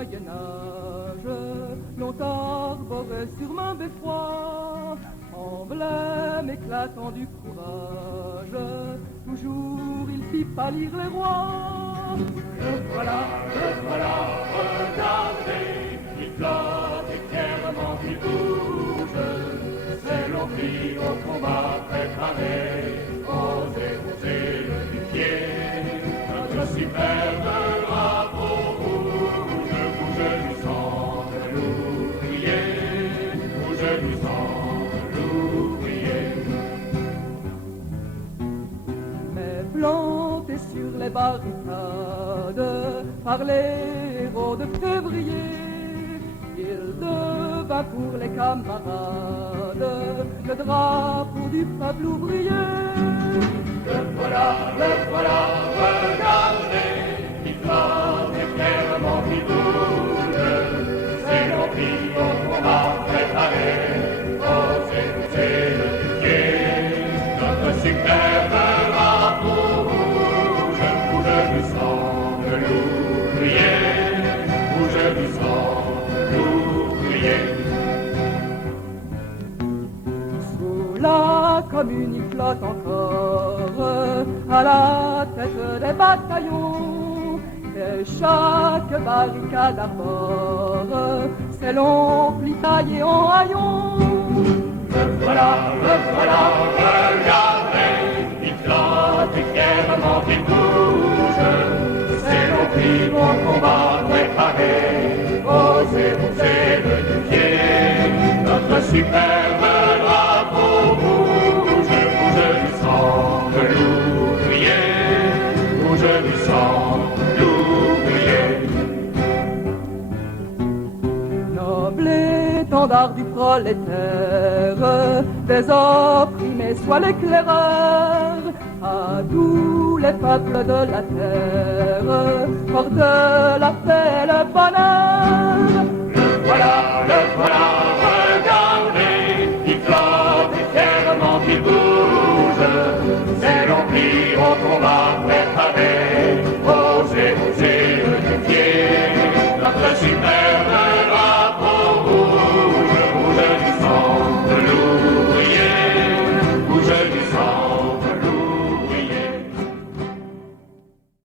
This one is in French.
Moyen-Âge l'ont arboré sur main beffroi, emblème éclatant du courage, toujours il fit pâlir les rois. Le voilà, regardez, il flotte et fièrement il bouge, c'est l'empire au combat préparé, osez le pied, notre superbe drapeau rouge, bouge du sang de l'ouvrier, bouge du sang de l'ouvrier. Mais plantés sur les barricades par les héros de février, il devint pour les camarades le drapeau du peuple ouvrier. Le voilà, regardez, il flotte et fièrement il bouge, c'est l'empire au combat préparé, osez le pied, notre superbe drapeau rouge, bouge du sang de l'ouvrier, bouge du sang de l'ouvrier. Sous la commune il flotte encore, à la tête des bataillons, et chaque barricade arbore ses longs plis taillés en haillons. Le voilà, regardez, il flotte et fièrement il bouge, c'est l'empire au combat préparé, osez le pied, notre superbe drapeau rouge, bouge du sang de l'ouvrier, bouge du sang de l'ouvrier. Noble étendard du prolétaire, des opprimés soit l'éclaireur, à tous les peuples de la terre, porte la paix, le bonheur.